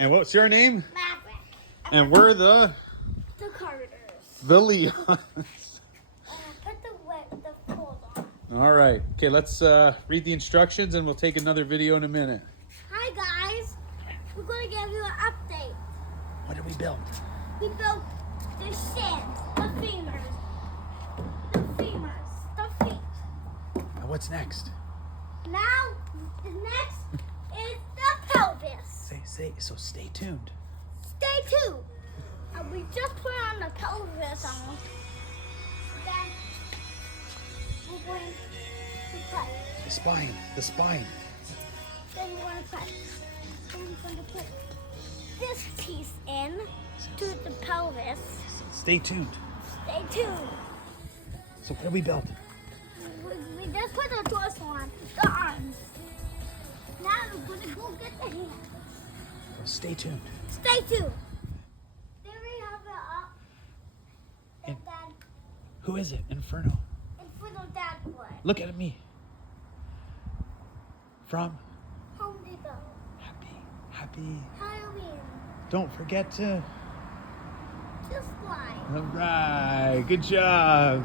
And what's your name? Maverick. And we're the Carters. Leons. Put the clothes on. All right. Okay, let's read the instructions and we'll take another video in a minute. Hi guys. We're going to give you an update. What did we build? We built the shins, the femurs, the feet. And what's next? Now, the next is the pelvis. So stay tuned. Stay tuned. And we just put on the pelvis on. Then we're going to cut. The spine. Then we're going to cut. Then we're going to put this piece in to the pelvis. Stay tuned. Stay tuned. So what did we build? We just put the torso on, the arms. Now we're going to go get the hands. So stay tuned. Stay tuned. Then we have it up. And then Who is it? Inferno. Inferno Deadwood. Look at me. From Home Depot. Happy. Halloween. Don't forget to. Just fly. All right. Good job.